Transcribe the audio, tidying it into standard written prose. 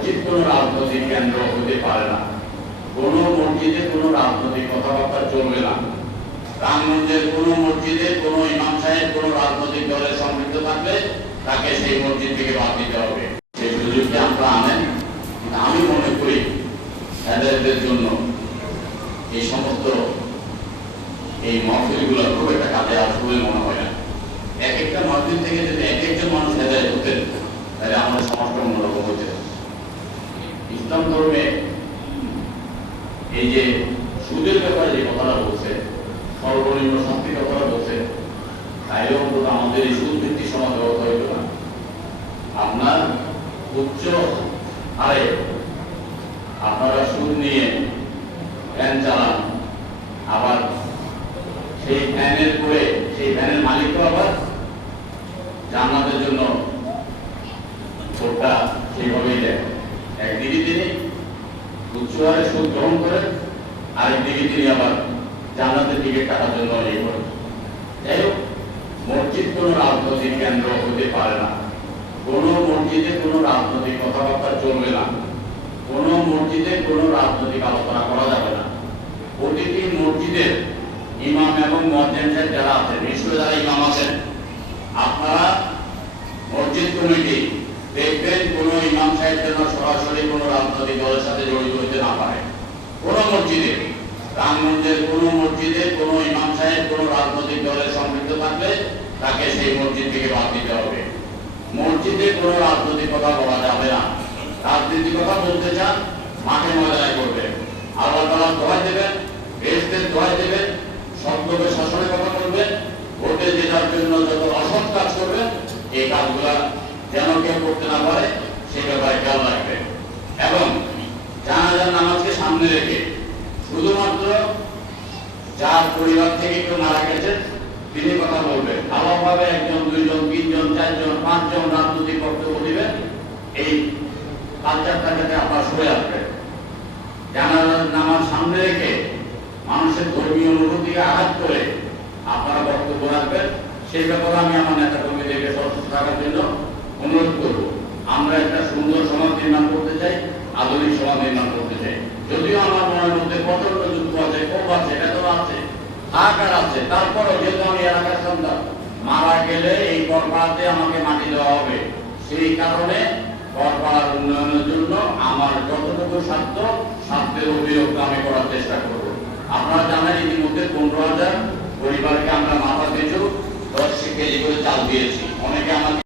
মসজিদ কোনো রাজনৈতিক কেন্দ্র হতে পারে না। কোনো মসজিদে কোনো রাজনৈতিক কথাবার্তা চলবে না। রামগঞ্জের কোনো মসজিদে কোনো ইমাম সাহেব কোনো রাজনৈতিক দলের সম্পৃক্ত থাকলে তাকে সেই মসজিদ থেকে বাদ দিতে হবে। সেই সুযোগটি আমরা আনেন। আমি মনে করি হেদায়েতের জন্য এই সমস্ত এই মহফিলগুলো খুব একটা কাজে আসবে বলে মনে হয় না। এক একটা মসজিদ থেকে যদি এক একজন মানুষ হেদায়েত হতেন তাহলে আমাদের সমাজটা অন্যরকম হতে। ইসলাম ধর্মে এই যে সুদের ব্যাপারে যে কথাটা বলছে, সর্বনিম্ন শাস্তির কথাটা বলছে, তাইলে অন্তত আমাদের এই সুদ ভিত্তিক সমাজ ব্যবস্থা হইত না। আপনার উচ্চ হারে আপনারা সুদ নিয়ে ভ্যান চালান, আবার সেই ভ্যানের করে সেই ভ্যানের মালিকও আবার জান্নাতের জন্য ভোটটা সেইভাবেই দেয়। একদিকে তিনি উচ্চ হারে সুদ গ্রহণ করেন, আরেকদিকে তিনি আবার জান্নাতের টিকিট কাটার জন্য ইয়ে করেন। যাই হোক, মসজিদ কোনো রাজনৈতিক কেন্দ্র হতে পারে না। কোনো মসজিদে কোনো রাজনৈতিক কথাবার্তা চলবে না। কোনো মসজিদে কোনো রাজনৈতিক আলোচনা করা যাবে না। প্রতিটি মসজিদের ইমাম এবং মুয়াজ্জিন সাহেব যারা আছেন, বিশেষ যারা ইমাম আছেন, আপনারা মসজিদ কমিটি দেখবেন কোনো ইমাম সাহেব যেন সরাসরি কোনো রাজনৈতিক দলের সাথে জড়িত হতে না পারে। কোনো মসজিদে, রামগঞ্জের কোনো মসজিদে কোনো ইমাম সাহেব কোনো রাজনৈতিক দলের সম্পৃক্ত থাকলে তাকে সেই মসজিদ থেকে বাদ দিতে হবে। মসজিদে কোনো রাজনৈতিক কথা বলা যাবে না। রাজনীতির কথা বলতে চান মাঠে ময়দানে করবেন, আল্লাহ তাআলা দোহাই দেবেন, বেহেশতের দোহাই দেবেন, সত্যকে শাসনের কথা বলবেন, ভোটে জেতার জন্য যত অসৎ কাজ করবেন এই কাজগুলা যেন কেউ করতে না পারে সে ব্যাপারে খেয়াল রাখবেন। এবং জানাজার নামাজকে সামনে রেখে শুধুমাত্র যার পরিবার থেকে কেউ মারা গেছেন তিনি কথা বলবেন। আলাদাভাবে একজন, দুইজন, তিনজন, চারজন, পাঁচজন রাজনৈতিক বক্তব্য দিবেন। এই কালচারটা যাতে আপনারা সরে আসবেন। জানাজার নামাজ সামনে রেখে মানুষের ধর্মীয় অনুভূতিকে আঘাত করে আপনারা বক্তব্য রাখবেন, সেই ব্যাপারে আমি আমার নেতা কর্মীদেরকে সচেতন থাকার জন্য অনুরোধ করব। আমরা একটা সুন্দর সমাজ নির্মাণ করতে চাই, আধুনিক সমাজ নির্মাণ করতে চাই। যদিও আমার মনের মধ্যে প্রচন্ড যুদ্ধ আছে, ক্ষোভ আছে, বেদনা আছে, হাহাকার আছে, তারপরেও যেহেতু আমি এলাকার সন্তান, মারা গেলে এই করপাড়াতে আমাকে মাটি দেওয়া হবে। সেই কারণে করপাড়ার উন্নয়নের জন্য আমার যতটুকু স্বার্থের অভিযোগ আমি করার চেষ্টা করব। আপনারা জানেন ইতিমধ্যে 15,000 পরিবারকে আমরা মাথা পিছু 10 কেজি করে চাল দিয়েছি। অনেকে আমাকে